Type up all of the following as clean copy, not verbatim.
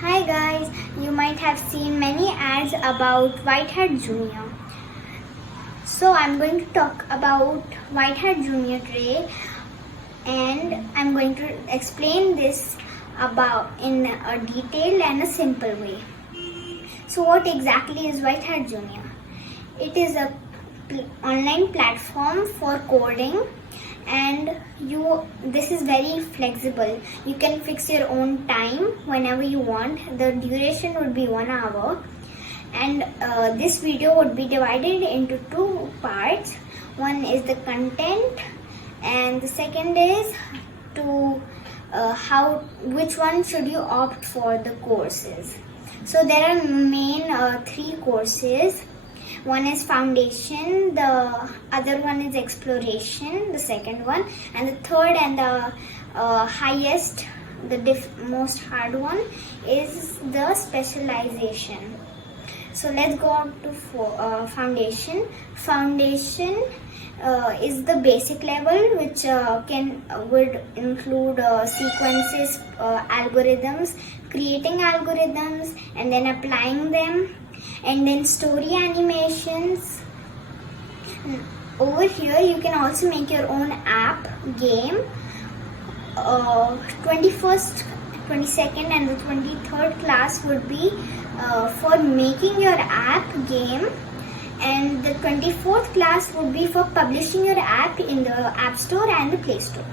Hi guys, you might have seen many ads about Whitehead Junior. So I'm going to talk about Whitehead Junior today, and I'm going to explain this about in a detailed and a simple way. So what exactly is Whitehead Junior? It is a online platform for coding, and this is very flexible. You can fix your own time whenever you want. The duration would be 1 hour, and this video would be divided into two parts. One is the content, and the second is to which one should you opt for the courses. So there are main three courses. One is foundation, the other one is exploration, the second one, and the third and the highest, most hard one is the specialization. So let's go on to foundation. Foundation is the basic level, which would include sequences, algorithms, creating algorithms, and then applying them, and then story animations. Over here you can also make your own app game. 21st, 22nd and the 23rd class would be for making your app game, and the 24th class would be for publishing your app in the App Store and the Play Store.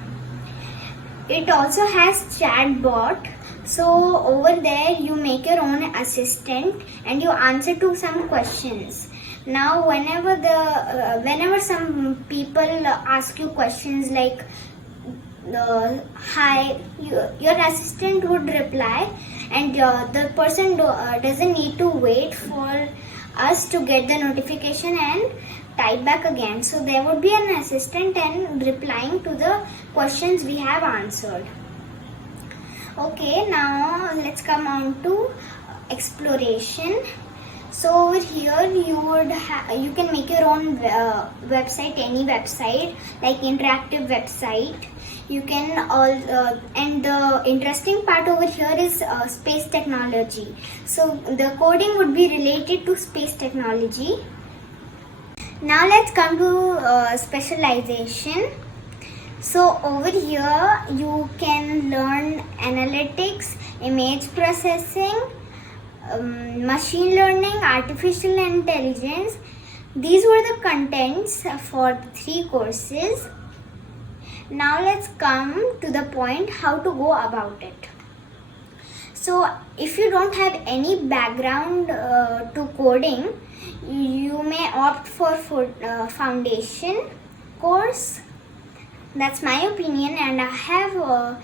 It also has chatbot. So over there you make your own assistant and you answer to some questions. Now whenever some people ask you questions like hi, your assistant would reply, and the person doesn't need to wait for us to get the notification and type back again. So there would be an assistant and replying to the questions we have answered. Okay, now let's come on to exploration. So over here you can make your own website, any website, like interactive website. You can and the interesting part over here is space technology. So the coding would be related to space technology. Now let's come to specialization. So over here you can learn analytics, image processing, machine learning, artificial intelligence. These were the contents for the three courses. Now let's come to the point how to go about it. So if you don't have any background to coding, you may opt for foundation course. That's my opinion, and I have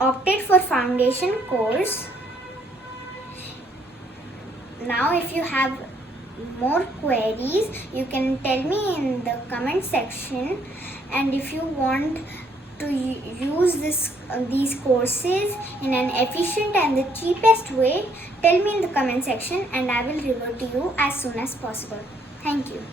opted for foundation course. Now if you have more queries, you can tell me in the comment section, and if you want to use these courses in an efficient and the cheapest way, tell me in the comment section and I will revert to you as soon as possible. Thank you.